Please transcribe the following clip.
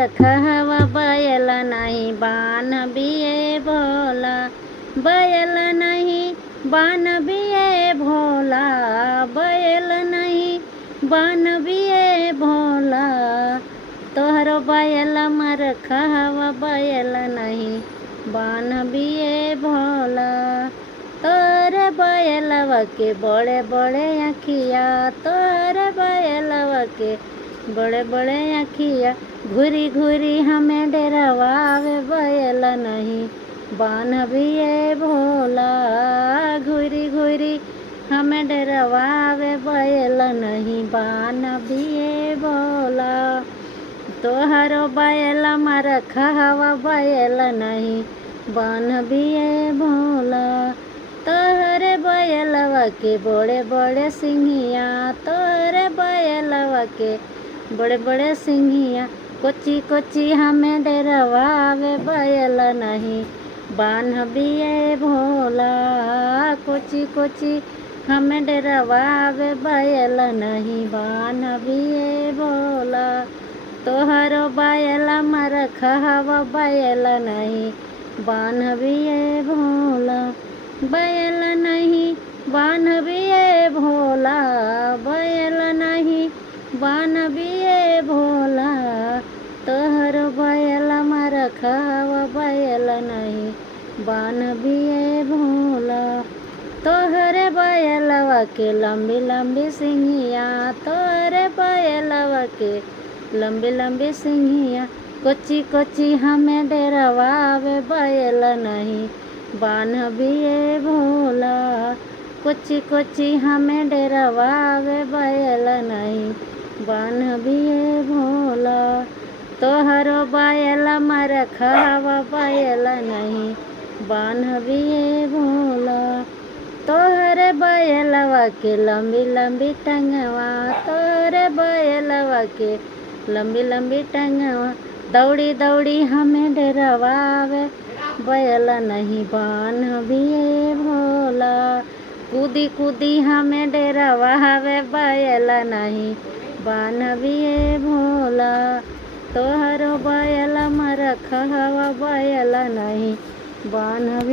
रखवा बैल नहीं बान बिये भोला, बैल नहीं बान बिये भोला, बैल नहीं बान बिये भोला। तोहरो बैल मर खवा बैल नहीं बान बिये भोला। तोरे बैलवा के बड़े बड़े अखिया, तोरे बैलवा के बड़े बड़े अखिया, घूरी घूरी हमें डरावे बैल नहीं बान बिये भोला, घूरी घूरी हमें डरावे बैल नहीं बान बिये भोला। तोहरो बैल मर खवा बैल नहीं बान बिये भोला। तोहरे बैलवा के बड़े बड़े सिंघिया, तोहरे बैलवा के बड़े बड़े सिंघिया, कोची कोची हमें डरावे बैल नहीं बान बिये भोला, कोची कोची हमें डरावे बैल नहीं बान बिये भोला। तोहरो बैल मर खवा बैल नहीं बान बिये भोला, बैल नहीं बान बिये भोला, बैल नहीं बान बिये भोला। तोहरो बैल मर खवा बैल नहीं बान बिये भोला। तोहरे बैलवा के लंबी लंबी सिंघिया, तोहरे बैलवा के लंबी लंबी सिंघिया, कोची कोची हमें डरावे बैल नहीं बान बिये भोला, कोची कोची हमें डरावे बैल नहीं बान बिये भोला। तोहरो बैल मर खवा बैल नहीं बान बिये भोला। तोहरे बैलवा के लंबी लंबी टंगवा, तोहरे बैलवा के लंबी लंबी टंगवा, दौड़ी दौड़ी हमें डरावे बैल नहीं बान बिये भोला, कूदी कूदी हमें डरावे बैल नहीं बान बिये भोला। तोहरो बैल मर खवा बैल नहीं बान